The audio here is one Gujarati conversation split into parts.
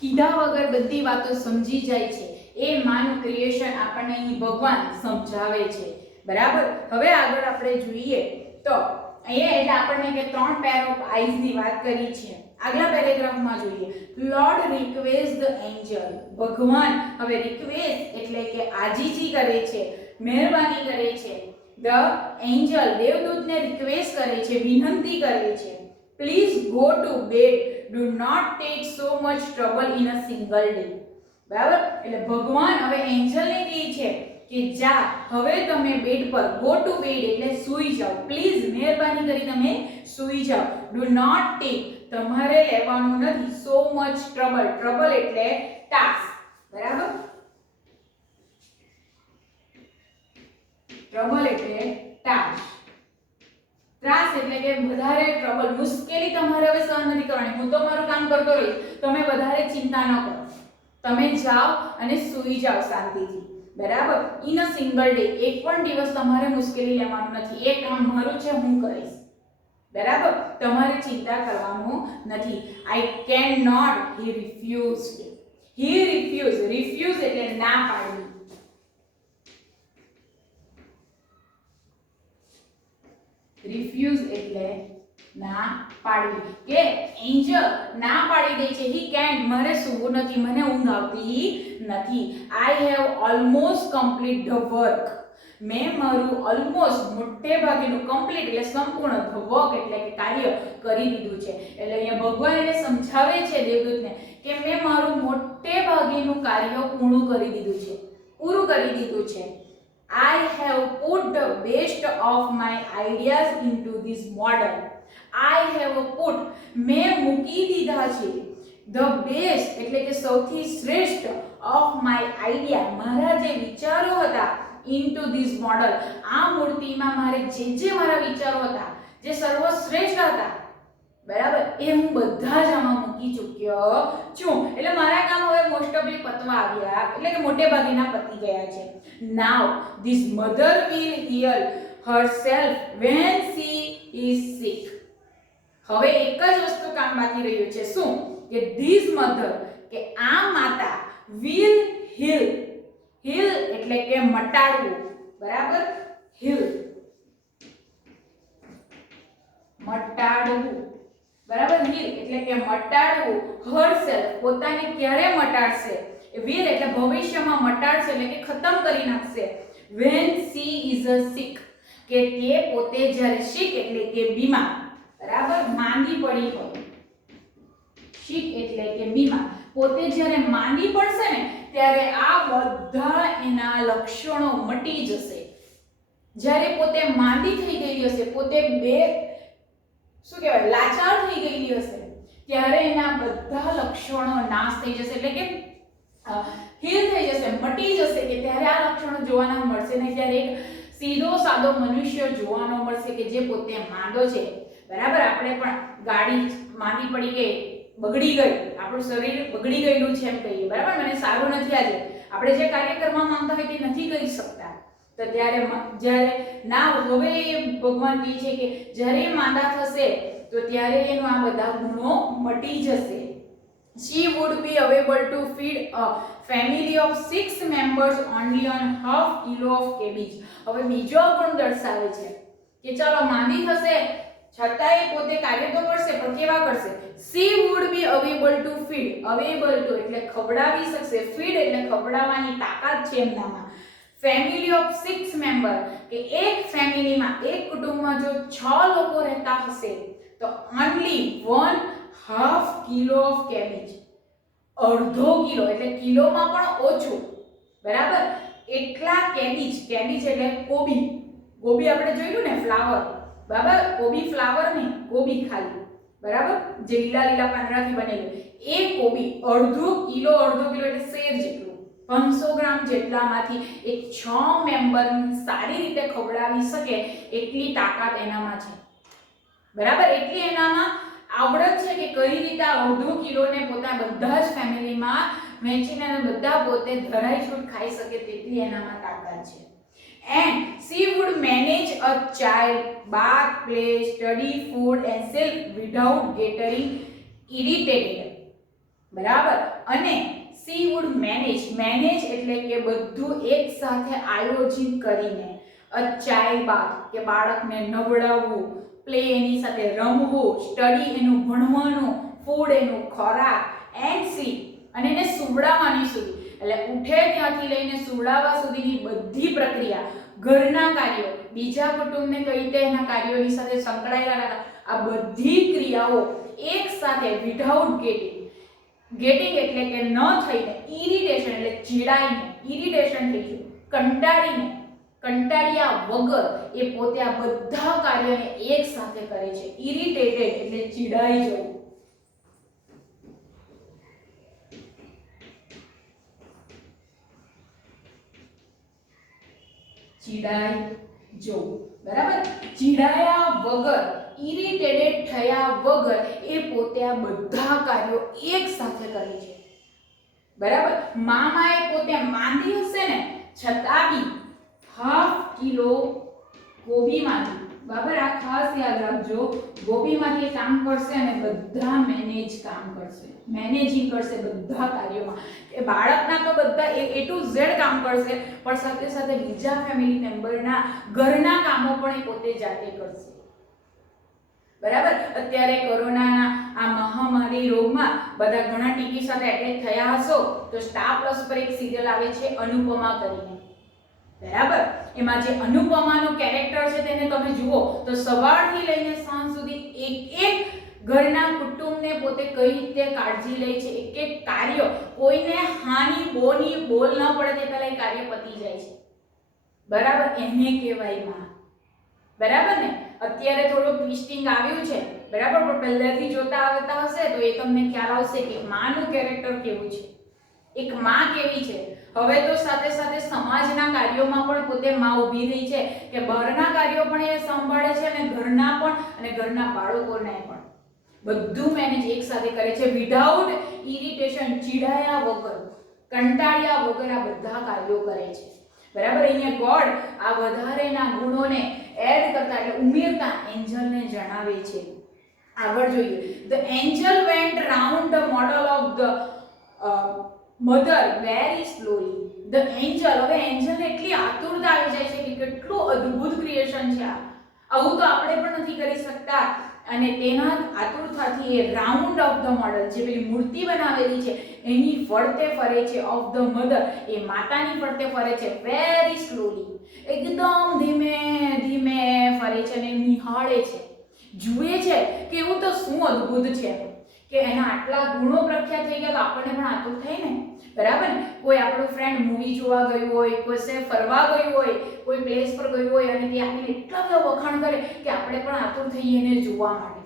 કીધા વગર બધી વાતો સમજી જાય છે એ માનું ક્રિએશન આપણને અહીં ભગવાન સમજાવે છે બરાબર। હવે આગળ આપણે જોઈએ તો અહીંયા એટલે આપણને કે 3 પેર ઓફ આઈઝ ની વાત કરી છે। આગલા પેરેગ્રાફમાં જોઈએ લોર્ડ રિક્વેસ્ટ ધ એન્જલ, ભગવાન હવે રિક્વેસ્ટ એટલે કે આજીજી કરે છે, મહેરબાની કરે છે। ધ એન્જલ દેવદૂતને રિક્વેસ્ટ કરે છે, વિનંતી કરે છે, please go to bed, do not take so much trouble in a single day. બરાબર, એટલે ભગવાન હવે એન્જલને કહે છે કે જા હવે તમે બેડ પર, ગો ટુ બેડ એટલે સૂઈ જાઓ, પ્લીઝ મહેરબાની કરી તમે સૂઈ જાઓ, ડુ નોટ ટેક તમારે લેવાનું નથી સો મચ ટ્રબલ, ટ્રબલ એટલે ત્રાસ બરાબર, ટ્રબલ એટલે ત્રાસ, ત્રાસ એટલે કે વધારે ટ્રબલ, મુશ્કેલી તમારે હવે સહન નથી કરવાની, હું તો મારું કામ કરતો રહીશ, તમે વધારે ચિંતા ન કરો, તમે જાઓ અને સૂઈ જાઓ શાંતિથી બરાબર। ઇન અ સિંગલ ડે એક પણ દિવસ તમારે મુશ્કેલી લેવાનું નથી, એ કામ મારું છે હું કરીશ બરાબર, તમારે ચિંતા કરવાનું નથી। I can not, he refused, he refuse, refuse એટલે ના પાડવી, રિફ્યુઝ એટલે ના પાડવી, કે એન્જલ ના પાડી દે છે હી કેન્ટ મારે સૂવું નથી, મને ઊંઘ આવતી નથી, I have almost complete the work, મેં મારું ઓલમોસ્ટ મોટે ભાગેનું કમ્પ્લીટ એટલે સંપૂર્ણ, ધ વર્ક એટલે કે કાર્ય કરી દીધું છે। એટલે અહીંયા ભગવાન એને સમજાવે છે દેવદૂતને કે મેં મારું મોટે ભાગેનું કાર્ય પૂર્ણ કરી દીધું છે, પૂરું કરી દીધું છે। I have put the best of my ideas into this model. I have put મેં મૂકી દીધા છે the best એટલે કે સૌથી શ્રેષ્ઠ of my idea મારા જે વિચારો હતા into this model આ મૂર્તિમાં મારે જે મારા વિચારો હતા જે સર્વશ્રેષ્ઠ હતા બરાબર એ હું બધા જ આમાં મૂકી ચૂક્યો છું, એટલે મારા કામ હવે મોસ્ટ ઓફલી પતવા આવ્યા એટલે કે મોટે ભાગેના પતી ગયા છે। Now this mother will heal herself when she is sick, હવે એક જ વસ્તુ કામ બાકી રહ્યું છે શું કે ધીસ મધર કે આ માતા વિલ હીલ, હીલ એટલે કે મટાડવું બરાબર, હીલ મટાડવું બરાબર, હીલ એટલે કે મટાડવું, હરસેલ્ફ પોતાને ક્યારે મટાડશે, વિલ એટલે ભવિષ્યમાં મટાડશે એટલે કે ખતમ કરી નાખશે, when she is sick કે તે પોતે જ્યારે sick એટલે કે બીમાર બરાબર, માંદી પડી હોય, sick એટલે કે બીમાર, પોતે જ્યારે માંદી પડશે ને ત્યારે આ બધા એના લક્ષણો મટી જશે, જ્યારે પોતે માંદી થઈ ગઈ હશે, પોતે શું કહેવાય લાચાર થઈ ગયેલી હશે ત્યારે એના બધા લક્ષણો નાશ થઈ જશે એટલે કે હીલ થઈ જશે, મટી જશે કે ત્યારે આ લક્ષણો જોવાના મળશે ને ત્યારે એક સીધો સાદો મનુષ્ય જોવાનો મળશે કે જે પોતે માંદો છે બરાબર। આપણે પણ ગાડી માંદી પડી ગઈ, બગડી ગઈ, આપણું શરીર બગડી ગયેલું છે એમ કહીએ બરાબર, મને સારું નથી આજે, આપણે જે કાર્ય કરવા માંગતા હોય તે નથી કરી શકતા, તો ત્યારે જ્યારે ના હવે ભગવાન કહે છે કે જ્યારે માંદા થશે તો ત્યારે એનો આ બધા ગુણો મટી જશે। she would be able to feed a family of 6 members only on half kilo of cabbage, હવે બીજો ગુણ દર્શાવે છે કે ચાલો માંદી થશે છતાંય પોતે કાર્ય તો કરશે પણ કેવા કરશે, she would be able to feed, able to એટલે ખવડાવી શકશે, feed એટલે ખવડાવવાની તાકાત છે એમનામાં, ફેમિલી ઓફ 6 મેમ્બર કે એક ફેમિલીમાં એક કુટુંબમાં જો 6 લોકો રહેતા હશે તો ઓન્લી 1/2 કિલો ઓફ કેબેજ, અડધો કિલો એટલે કિલોમાં પણ ઓછું બરાબર, એટલા કેબેજ, કેબેજ એટલે કોબી, ગોબી આપણે જોયું ને ફ્લાવર બરાબર, કોબી ફ્લાવર નહીં કોબી ખાલી બરાબર, જે લીલા લીલા પાંદડાથી બનેલું એ કોબી અડધો કિલો એટલે શેર જેટલું 500 ગ્રામ જેટલામાંથી એક 6 મેમ્બરને સારી રીતે ખવડાવી શકે એટલી તાકાત એનામાં છે બરાબર, એટલી એનામાં આવડત છે કે કઈ રીતે અડધો કિલોને પોતા બધા જ ફેમિલીમાં વહેંચીને બધા પોતે ધરાઈ છૂટ ખાઈ શકે તેટલી એનામાં તાકાત છે। and she would manage a child, bath, play, study, food and self without getting irritated, બરાબર. અને she would manage એટલે કે બધું એક સાથે આયોજિત કરીને, a child bath કે બાળકને નવડાવવું, પ્લે એની સાથે રમવું, સ્ટડી એનું ભણવાનું, ફૂડ એનું ખોરાક, એન્ડ સ્લીપ અને એને સુવડાવવાની સુધી, એટલે ઉઠે ત્યાંથી લઈને સુવડાવવા સુધીની બધી પ્રક્રિયા, ઘરના કાર્યો, બીજા કુટુંબને કઈ રીતે એના કાર્યોની સાથે સંકળાયેલા હતા, આ બધી ક્રિયાઓ એક સાથે વિધાઉટ ગેટિંગ એટલે કે ન થઈને, ઇરિટેશન એટલે ચીડાઈને, ઇરિટેશન થઈ ગયું, કંટાળ્યા વગર એ પોતે આ બધા કાર્યોને એક સાથે કરે છે. ઇરિટેટેડ એટલે ચીડાઈ જવું. બરાબર. ચીડાયા વગર, ઇરિટેટેડ થયા વગર એ પોતે આ બધા કાર્યો એક સાથે કરે છે. બરાબર. મામાએ પોતે માંદી હશે ને છતાં બી ½ કિલો ગોબીમાંથી, બરાબર, આ ખાસ યાદ રાખજો, ગોબીમાંથી કામ કરશે અને બધા મેનેજિંગ કરશે બધા કાર્યોમાં. એ બાળકના તો બધા A to Z કામ કરશે, પણ સાથે સાથે બીજા ફેમિલી મેમ્બરના ઘરના કામો પણ એ પોતે જાતે કરશે. બરાબર. અત્યારે કોરોનાના આ મહામારી રોગમાં બધા ઘણા ટીવી સાથે એટેચ થયા હશો તો સ્ટાર પ્લસ પર એક સિરિયલ આવે છે અનુપમા કરીને. બરાબર. એમાં જે અનુપમાનો કેરેક્ટર છે તેને તમે જુઓ તો સવારથી લઈને સાંજ સુધી એક ઘરના કુટુંબને પોતે કઈ રીતે કાળજી લે છે, એક કાર્ય, કોઈને હાનિ બોલ ન પડે તે પહેલા એ કાર્ય પતી જાય છે. બરાબર. એને કહેવાય માં. બરાબર ને. અત્યારે થોડું ટ્વિસ્ટિંગ આવ્યું છે, બરાબર, પણ પહેલાથી જોતા આવતા હશે તો એ તમને ખ્યાલ આવશે કે માનું કેરેક્ટર કેવું છે, એક માં કેવી છે. હવે તો સાથે સાથે સમાજના કાર્યોમાં પણ પોતે માં ઊભી રહી છે કે બહારના કાર્યો પણ એ સંભાળે છે અને ઘરના પણ, અને ઘરના બાળકોને પણ બધું મેનેજ એક સાથે કરે છે વિધાઉટ ઇરિટેશન, ચીડાયા વગર, કંટાળ્યા વગર આ બધા કાર્યો કરે છે. બરાબર. અહીંયા ગોડ આ વધારેના ગુણોને એડ કરતા એટલે ઉમેરતા એન્જલને જણાવે છે. આગળ જોઈએ. The angel went round the model of the mother very slowly. The angel, હવે એન્જલને એટલી આતુરતા આવી જાય છે કે કેટલું અદ્ભુત ક્રિએશન છે આ, આવું તો આપણે પણ નથી કરી શકતા. અને તેના આતુરતાથી એ રાઉન્ડ ઓફ ધ મોડલ, જે પેલી મૂર્તિ બનાવેલી છે એની ફરતે ફરે છે, ઓફ ધ મધર એ માતાની ફરતે ફરે છે, વેરી સ્લોલી એકદમ ધીમે ધીમે ફરે છે અને નિહાળે છે, જુએ છે કે એવું તો શું અદ્ભુત છે કે એના આટલા ગુણો પ્રખ્યાત થઈ ગયા તો આપણને પણ આતુર થાય ને. બરાબર ને. કોઈ આપણો ફ્રેન્ડ મૂવી જોવા ગયું હોય, કોઈ સે ફરવા ગયું હોય, કોઈ પ્લેસ પર ગયું હોય અને તે આવીને એટલા બધા વખાણ કરે કે આપણે પણ આતુર થઈએ એને જોવા માટે.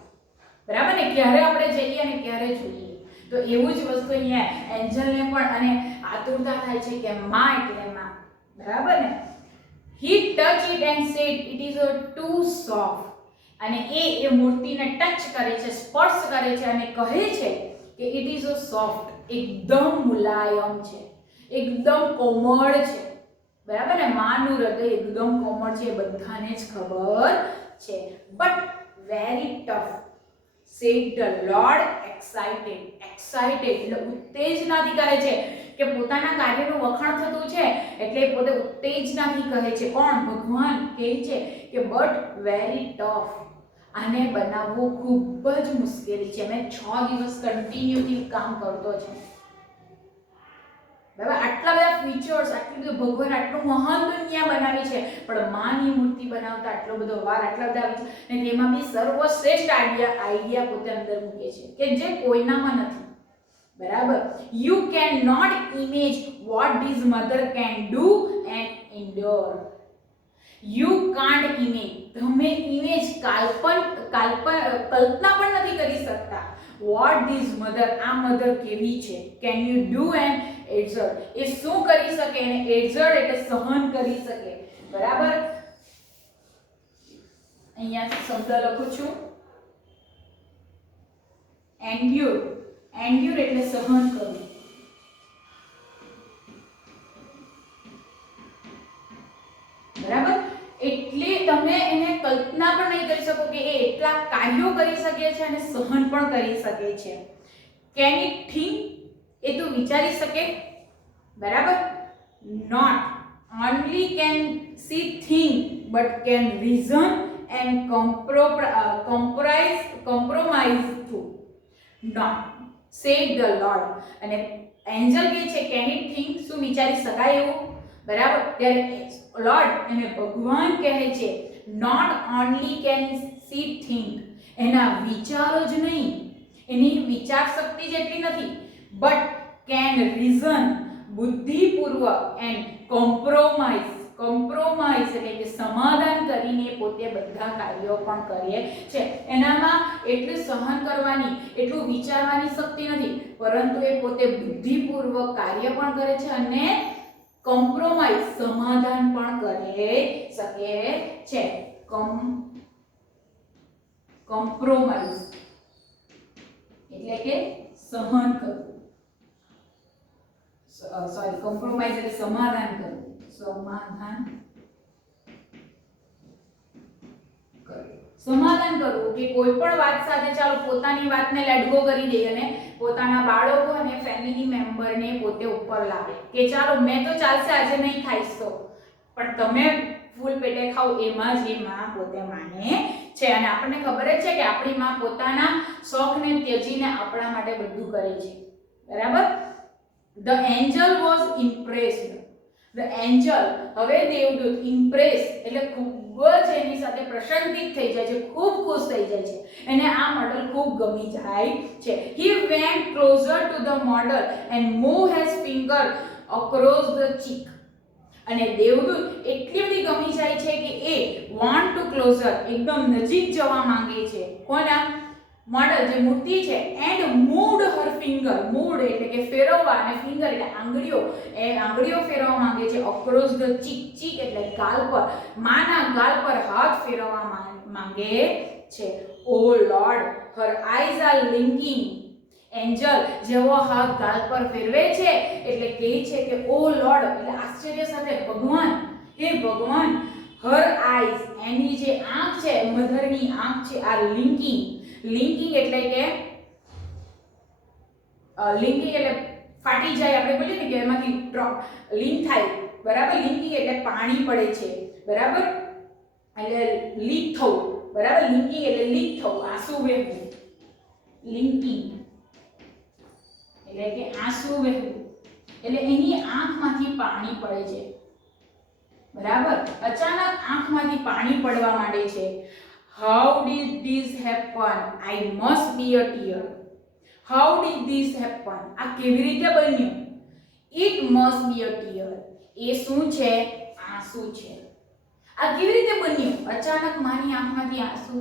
બરાબર ને. ક્યારે આપણે જઈએ અને ક્યારે જોઈએ. તો એવું જ વસ્તુ અહીંયા એન્જલને પણ અને આતુરતા થાય છે કે માં એટલે માં. બરાબર ને. He touched it and said it is too soft. અને એ મૂર્તિને ટચ કરે છે, સ્પર્શ કરે છે અને કહે છે કે ઇટ ઇઝ સોફ્ટ, એકદમ મુલાયમ છે, એકદમ કોમળ છે. બરાબર ને. માનું હૃદય એકદમ કોમળ છે, બધાને જ ખબર છે. But very tough, said the Lord excited. એટલે ઉત્તેજનાથી કહે છે કે પોતાના કાર્યનું વખાણ થતું છે એટલે પોતે ઉત્તેજનાથી કહે છે. કોણ? ભગવાન કહે છે કે બટ વેરી ટફ, આને બનાવવું ખૂબ જ મુશ્કેલી છે. મેં 6 દિવસ કન્ટિન્યુઅસલી કામ કરતો છે. બરાબર. આટલા બધા ફીચર્સ, આટલું બધું ભગવાન આટલું મહાન દુનિયા બનાવી છે, પણ માની મૂર્તિ બનાવતા આટલો બધો વાર, આટલા બધા આવે છે અને તેમાં બી સર્વશ્રેષ્ઠ આઈડિયા પોતે અંદર મૂકે છે કે જે કોઈનામાં નથી. બરાબર. You cannot imagine what this mother can do and endure. You can't imagine, તમે ઇમેજ કલ્પના પણ નથી કરી શકતા. what this mother, આ મધર કેવી છે. can you do and exert, એ શું કરી શકે અને exert એટલે સહન કરી શકે. બરાબર. અહીંયા શબ્દ લખું છું endure એટલે સહન કરવું. બરાબર. એટલે તમે એને કલ્પના પણ નહીં કરી શકો કે એ એટલા કાર્યો કરી શકે છે અને સહન પણ કરી શકે છે. Can it think? એટલું વિચારી શકે? બરાબર. Not only can see think but can reason and compromise too. Not said the Lord. અને એન્જલ કહે છે can it think, શું વિચારી શકાય એવું? બરાબર. ત્યારે લોર્ડ અને ભગવાન કહે છે not only can she think, એના વિચારો જ નહીં, એની વિચાર શક્તિ જ એટલી નથી, but can reason, બુદ્ધિપૂર્વક, and compromise એટલે કે સમાધાન કરીને પોતે બધા કાર્યો પણ કરે છે. એનામાં એટલું સહન કરવાની, એટલું વિચારવાની શક્તિ નથી, પરંતુ એ પોતે બુદ્ધિપૂર્વક કાર્ય પણ કરે છે અને કોમ્પ્રોમાઇઝ, સમાધાન પણ કરી શકે છે. કોમ્પ્રોમાઇઝ એટલે કે સહન કરવું, સોરી, કોમ્પ્રોમાઇઝ એટલે સમાધાન કરવું, સમાધાન કરવું કે કોઈ પણ વાત સાથે ચાલો પોતાની વાતને લેટ ગો કરી દે અને પોતાના બાળકો અને ફેમિલી મેમ્બરને પોતે ઉપર લાવે કે ચાલો મેં તો ચાલશે, આજે નહીં ખાઈશ તો, પણ તમે ફૂલ પેટે ખાવ, એમાં જ એ માં પોતે માને છે. અને આપણને ખબર જ છે કે આપણી માં પોતાના શોખને ત્યજીને આપણા માટે બધું કરે છે. બરાબર. The angel was impressed. The angel, હવે દેવદૂત, ઇમ્પ્રેસ એટલે ખૂબ જ એની સાથે પ્રસન્નિત થઈ જાય છે, ખૂબ ખુશ થઈ જાય છે, એને આ મોડલ ખૂબ ગમી જાય છે. He went closer to the model and moved his finger across the cheek. અને દેવદૂત એટલી બધી ગમી જાય છે કે એ want to closer, એકદમ નજીક જવા માંગે છે. કોના? મોડલ, જે મૂર્તિ છે. And moved Har finger, moved એટલે કે ફેરવવા, અને ફિંગર એટલે આંગળીઓ, એ આંગળીઓ ફેરવવા માંગે છે. અક્રોસ ધ ચીક, ચીક એટલે ગાલ પર, માના ગાલ પર હાથ ફેરવવા માંગે છે. O lord, her eyes are blinking. Angel જેવો હાથ ગાલ પર ફેરવે છે એટલે કહે છે કે ઓ લોર્ડ એટલે આશ્ચર્ય સાથે ભગવાન, હે ભગવાન, હર આઈઝ એની જે આંખ છે, મધરની આંખ છે, આર લિંકિંગ. લિંકિંગ એટલે કે લિંકિંગ એટલે ફાટી જાય, આપણે બોલીએ ને કે એમાંથી ડ્રોપ લિંક થાય. બરાબર. લિંકિંગ એટલે પાણી પડે છે. બરાબર. એટલે લીક થવું. બરાબર. લિંકિંગ એટલે લીક થવું, આંસુ વહેવું. લિંકિંગ એટલે કે આંસુ વહેવું, એટલે એની આંખમાંથી પાણી પડે છે. બરાબર. અચાનક આંખમાંથી પાણી પડવા માંડે છે. How did this happen? I must be a tear. How did this happen? આ કેવી રીતે બન્યું? It must be a tear. એ શું છે? આંસુ છે. આ કેવી રીતે બન્યું? અચાનક માની આંખમાંથી આંસુ.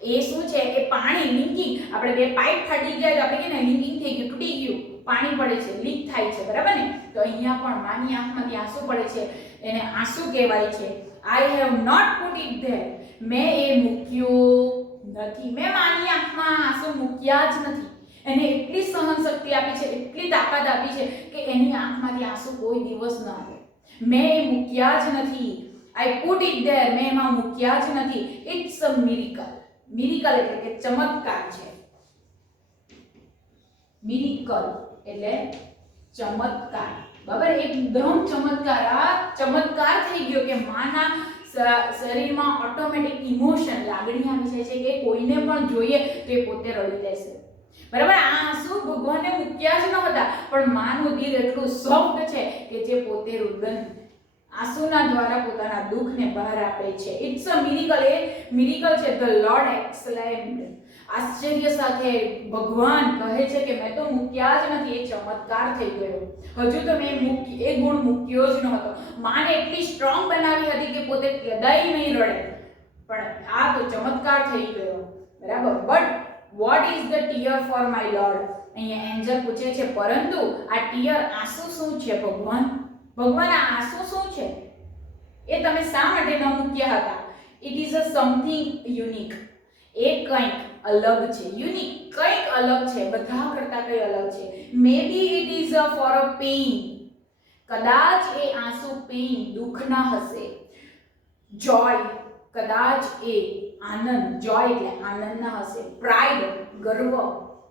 એ શું છે? એ પાણી, લિંકિંગ. આપણે બે પાઇપ ફાટી ગયા તો આપણે કે ને લિંકિંગ થઈ ગયું, તૂટી ગયું, પાણી પડે છે, લીક થાય છે. બરાબર ને? તો અહીંયા પણ માની આંખમાંથી આંસુ પડે છે, એને આંસુ કહેવાય છે. I have not put it there. મેં એ મૂક્યું નથી, મેં માની આંખમાં આંસુ મૂક્યા જ નથી. એને એટલી સહન શક્તિ આપી છે, એટલી તાકાત આપી છે કે એની આંખમાંથી આંસુ કોઈ દિવસ ન આવે. મેં એ મૂક્યા જ નથી. I put it there. મેં એમાં મૂક્યા જ નથી. It's a miracle. મિરેકલ એટલે કે ચમત્કાર છે. મિરેકલ એટલે ચમત્કાર. બરાબર. એકદમ ચમત્કાર. આ ચમત્કાર થઈ ગયો કે માના શરીરમાં ઓટોમેટિક ઇમોશન, લાગણી આવી જાય છે કે કોઈને પણ જોઈએ તો એ પોતે રડી લેશે. બરાબર. આ આંસુ ભગવાનને મૂક્યા જ નહોતા, પણ માનું દિલ એટલું સોફ્ટ છે કે જે પોતે રુદન આંસુના દ્વારા પોતાના દુઃખને બહાર આપે છે. It's a miracle. એ મિરેકલ છે. The lord exclaimed. આશ્ચર્ય સાથે ભગવાન કહે છે કે મેં તો મૂક્યા જ નથી. એ ચમત્કાર થઈ ગયો. હજુ તો મેં એ ગુણ મૂક્યો જ નહોતો. માને એટલી સ્ટ્રોંગ બનાવી હતી કે પોતે કદાય નહીં રડે, પણ આ તો ચમત્કાર થઈ ગયો. બરાબર. But what is the tear for my lord? અહીંયા એન્જલ પૂછે છે પરંતુ આ ટીયર, આંસુ શું છે ભગવાન? ભગવાન, આ આંસુ શું છે? એ તમે શા માટે ન મૂક્યા હતા? It is a something unique. એ કંઈક અલગ છે. યુનિક કંઈક અલગ છે, બધા કરતા કંઈ અલગ છે. Maybe it is for a pain. કદાચ એ આંસુ પેઇન, દુઃખના હશે. જોય, કદાચ એ આનંદ, જોય એટલે આનંદના હશે. પ્રાઇડ, ગર્વ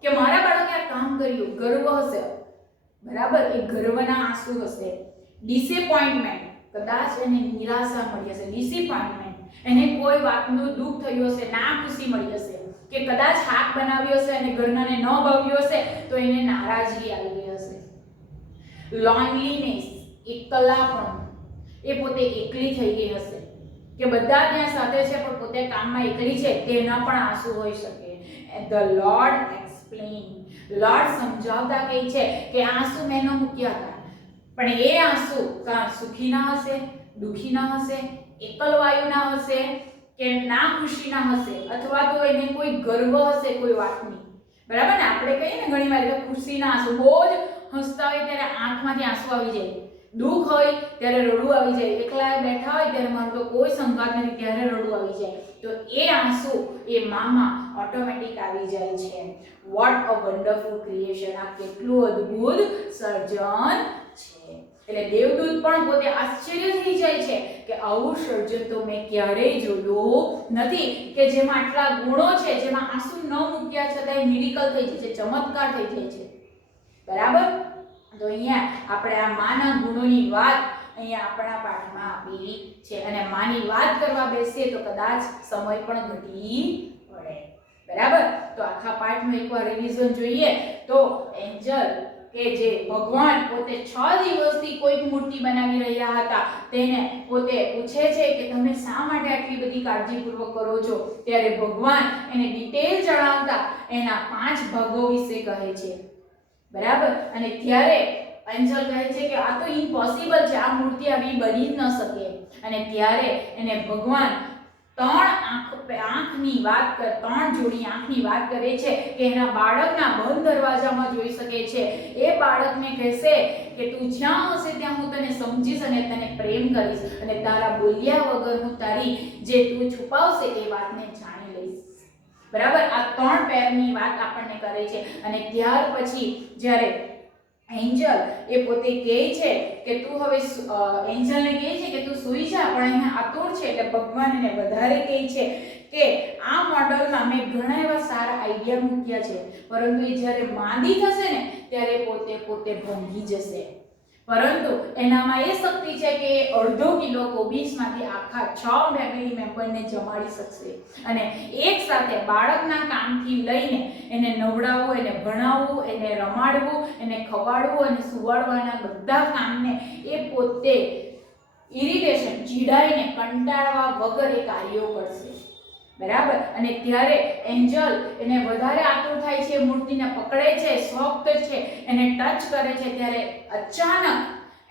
કે મારા બાળકે આ કામ કર્યું, ગર્વ હશે. બરાબર, એ ગર્વના આંસુ હશે. ડિસેપોઇન્ટમેન્ટ, કદાચ એને નિરાશા મળી હશે. ડિસેપોઇન્ટમેન્ટ, એને કોઈ વાતનું દુઃખ થયું હશે, ના ખુશી મળી હશે, કે કદાચ હાથ બનાવ્યો હશે અને ઘરનાને ન ભાવ્યું હશે તો એને નારાજગી આવી ગઈ હશે. લોનલીનેસ, એકલાપણું, એ પોતે એકલી થઈ ગઈ હશે, કે બધા ત્યાં સાથે છે પણ પોતે કામમાં એકલી છે, તેના પણ આંસુ હોઈ શકે. ધ લોર્ડ એક્સપ્લેન, લોર્ડ સમજાવતા કહે છે કે આંસુ મેં ન મૂક્યા હતા, પણ એ આંસુ કાં સુખી ના હશે, દુખી ના હશે, એકલવાયુ ના હશે, કે ના ખુશી ના હશે, અથવા તો એને કોઈ ગર્વ હશે કોઈ વાતની. બરાબર ને, આપણે કહીએ ને ઘણી વાર કે ખુશીના આંસુ, બહુ જ હસતા હોય ત્યારે આંખમાંથી આંસુ આવી જાય, દુઃખ હોય ત્યારે રડવું આવી જાય, એકલા બેઠા હોય ત્યારે મારું તો કોઈ સંગાત નથી ત્યારે રડવું આવી જાય, તો એ આંસુ એ મામાં ઓટોમેટિક આવી જાય છે. વોટ અ વન્ડરફુલ ક્રિએશન, આ કેટલું અદ્ભુત સર્જન છે. એટલે દેવદૂત પણ પોતે આશ્ચર્ય થઈ જાય છે કે આવું સર્જન તો મેં ક્યારેય જોયું નથી, કે જેમાં આટલા ગુણો છે, જેમાં આંસુ ન મૂક્યા છતાંય મિરેકલ થઈ જાય છે, ચમત્કાર થઈ જાય છે. બરાબર, તો અહીંયા આપણે આ માના ગુણોની વાત અહીંયા આપણા પાઠમાં આપી છે, અને માની વાત કરવા બેસીએ તો કદાચ સમય પણ ઘટી પડે. બરાબર, તો આખા પાઠનું એકવાર રિવિઝન જોઈએ તો એન્જલ કે જે ભગવાન પોતે 6 દિવસથી કોઈક મૂર્તિ બનાવી રહ્યા હતા, તેને પોતે પૂછે છે કે તમે શા માટે આટલી બધી કાળજીપૂર્વક કરો છો, ત્યારે ભગવાન એને ડિટેલ જણાવતા એના 5 ભાગો વિશે કહે છે. બરાબર, અને ત્યારે એન્જલ કહે છે કે આ તો ઇમ્પોસિબલ છે, આ મૂર્તિ આવી બની જ ન શકે. અને ત્યારે એને ભગવાન 3 જોડી આંખની વાત કરે છે કે એના બાળકના બંધ દરવાજામાં જોઈ શકે છે. એ બાળકને કહેશે કે તું જ્યાં હશે ત્યાં હું તને સમજીશ અને તને પ્રેમ કરીશ, અને તારા બોલ્યા વગર હું તારી જે તું છુપાવશે એ વાતને જાણી લઈશ. બરાબર, આ 3 પેરની વાત આપણને કરે છે. અને ત્યાર પછી જ્યારે એન્જલ એ પોતે કહે છે કે તું હવે એન્જલને કહે છે કે તું સૂઈ જા, પણ અહીંયા આતુર છે એટલે ભગવાન એને વધારે કહે છે કે આ મોડલમાં મેં ઘણા એવા સારા આઈડિયા મૂક્યા છે, પરંતુ એ જ્યારે માંદી થશે ને ત્યારે પોતે ભંગી જશે. પરંતુ એનામાં એ શક્તિ છે કે એ અડધો કિલો કોબીસમાંથી આખા 6 ફેમિલી મેમ્બરને જમાડી શકશે, અને એક સાથે બાળકના કામથી લઈને એને નવડાવવું, એને ભણાવવું, એને રમાડવું, એને ખવાડવું અને સુવાડવાના બધા કામને એ પોતે ઇરિટેશન, ચીડાઈને, કંટાળવા વગર એ કાર્યો કરશે. બરાબર, અને ત્યારે એન્જલ એને વધારે આતુર થાય છે, મૂર્તિને પકડે છે, સોફ્ટ છે, એને ટચ કરે છે, ત્યારે અચાનક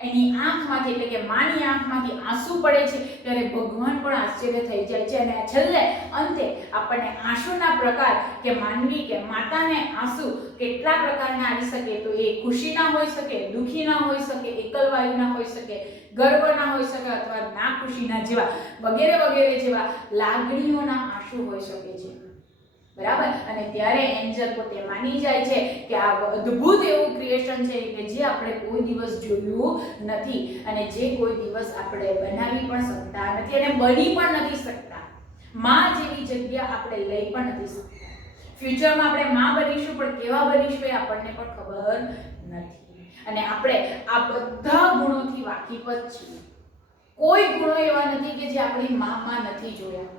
એની આંખમાંથી એટલે કે માની આંખમાંથી આંસુ પડે છે. ત્યારે ભગવાન પણ આશ્ચર્ય થઈ જાય છે. અને છેલ્લે અંતે આપણને આંસુના પ્રકાર કે માનવી કે માતાને આંસુ કેટલા પ્રકારના આવી શકે, તો એ ખુશીના હોઈ શકે, દુખીના હોઈ શકે, એકલવાયુના હોઈ શકે, ગર્વના હોઈ શકે, અથવા ના ખુશીના જેવા વગેરે વગેરે જેવા લાગણીઓના આંસુ હોઈ શકે છે. બરાબર, અને ત્યારે એન્જલ પોતે માની જાય છે કે આ અદ્ભુત એવું ક્રિએશન છે કે જે આપણે કોઈ દિવસ જોયું નથી, અને જે કોઈ દિવસ આપણે બનાવી પણ શકતા નથી, અને બની પણ નથી શકતા. માં જેવી જગ્યા આપણે લઈ પણ નથી શકતા. ફ્યુચરમાં આપણે માં બનીશું, પણ કેવા બનીશું એ આપણને પણ ખબર નથી. અને આપણે આ બધા ગુણોથી વાકેફ જ છીએ. કોઈ ગુણો એવા નથી કે જે આપણી માં નથી જોયા.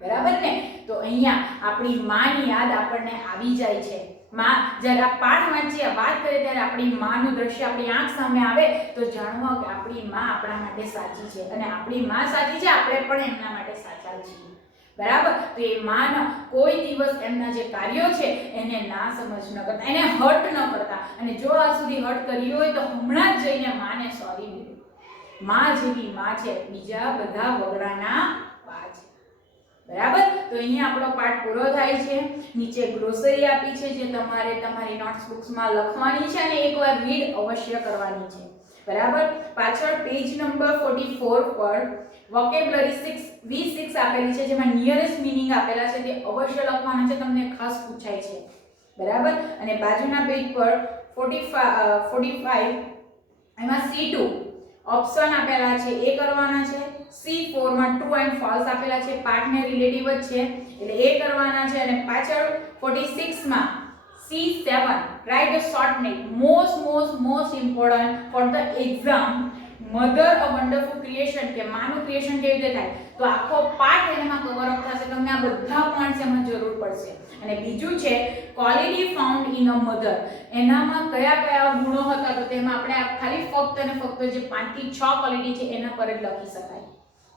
બરાબર ને, તો અહીંયા આપણી માની યાદ આપણને આવી જાય છે. માં જ્યારે આ પાઠ વાંચીએ, વાત કરીએ, ત્યારે આપણી માનું દ્રશ્ય આપણી આંખ સામે આવે તો જાણવા કે આપણી માં આપણા માટે સાચી છે, અને આપણી માં સાચી છે, આપણે પણ એમના માટે સાચા છીએ. બરાબર, તો એ માનો કોઈ દિવસ એમના જે કાર્યો છે એને ના સમજ ન કરતા, એને હર્ટ ન કરતા, અને જો આજ સુધી હર્ટ કરી હોય તો હમણાં જ જઈને માને સોરી બોલો. માં જેવી માં છે, બીજા બધા વગડાના પા છે. બરાબર, તો અહીંયા આપણો પાઠ પૂરો થાય છે. નીચે ગ્લોસરી આપી છે જે તમારે તમારી નોટબુક્સમાં લખવાની છે અને એકવાર રીડ અવશ્ય કરવાની છે. બરાબર, પાછળ પેજ નંબર 44 પર વોકેબ્યુલરી 6 આપેલી છે, જેમાં નિયરેસ્ટ મીનિંગ આપેલા છે, તે અવશ્ય લખવાના છે, તમને ખાસ પૂછાય છે. બરાબર, અને બાજુના પેજ પર 45 એમાં C2 ઓપ્શન આપેલા છે, એ કરવાના છે. C4 માં ટ્રુ એન્ડ ફોલ્સ આપેલા છે, પાર્ટને રિલેટિવ જ છે એટલે એ કરવાના છે. અને પાછળ 46 માં C C7, write a short name. Most important for the exam. Mother a wonderful creation કે માનું ક્રિએશન કેવી રીતે થાય તો આખો પાઠ એમાં કવર અપ થશે. તમને આ બધા પોઈન્ટ્સ એમાં જરૂર પડશે. અને બીજું છે quality found in a mother. એનામાં કયા કયા ગુણો હતા તો તેમાં આપણે ખાલી ફક્ત અને ફક્ત જે 5 થી 6 ક્વોલિટી છે એના પર જ લખી શકાય.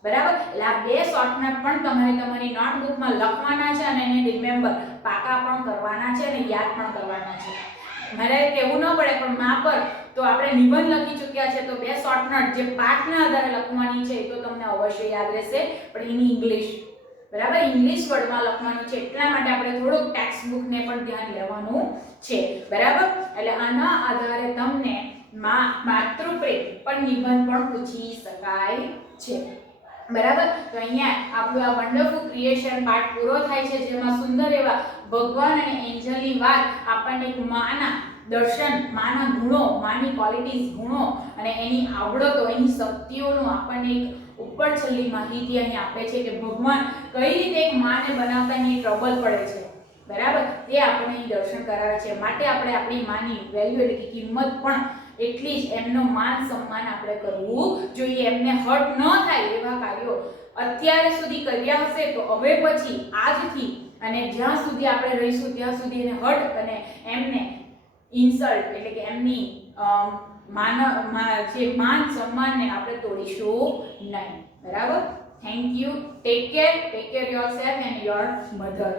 બરાબર. એટલે આ બે શોર્ટનોટ પણ તમારે તમારી નોટબુકમાં લખવાના છે અને એને રિમેમ્બર પાકા પણ કરવાના છે અને યાદ પણ કરવાના છે. મારે કહેવું ન પડે પણ માપર તો આપણે નિબંધ લખી ચૂક્યા છે તો બે શોર્ટનોટ જે પાઠના આધારે લખવાની છે તો તમને અવશ્ય યાદ રહેશે પણ ઇન ઇંગ્લિશ. બરાબર. ઇંગ્લિશ વર્ડમાં લખવાનું છે એટલા માટે આપણે થોડુંક ટેક્સ્ટ બુક ને પણ ધ્યાન લેવાનું છે. બરાબર. એટલે આના આધારે તમને માતૃપ્રેમ પર નિબંધ પણ પૂછી શકાય છે. બરાબર. તો અહીંયા આપણું આ વન્ડરફુલ ક્રિએશન પાર્ટ પૂરો થાય છે જેમાં સુંદર એવા ભગવાન અને એન્જલની વાત આપણને એક માના દર્શન, માના ગુણો, માની ક્વોલિટીઝ ગુણો અને એની આવડતો, એની શક્તિઓનું આપણને એક ઉપર છેલ્લી માહિતી અહીં આપે છે કે ભગવાન કઈ રીતે એક માને બનાવતા એની ટ્રબલ પડે છે. બરાબર. તે આપણને અહીં દર્શન કરાવે છે. માટે આપણે આપણી માની વેલ્યુ એટલે કે કિંમત પણ એટલી જ એમનો માન સન્માન આપણે કરવું જોઈએ. એમને હર્ટ ન થાય એવા કાર્યો અત્યારે સુધી કર્યા હશે તો હવે પછી આજથી અને જ્યાં સુધી આપણે રહીશું ત્યાં સુધી એને હર્ટ અને એમને ઇન્સલ્ટ એટલે કે એમની જે માન સન્માનને આપણે તોડીશું નહીં. બરાબર. Thank you. Take care yourself and your mother.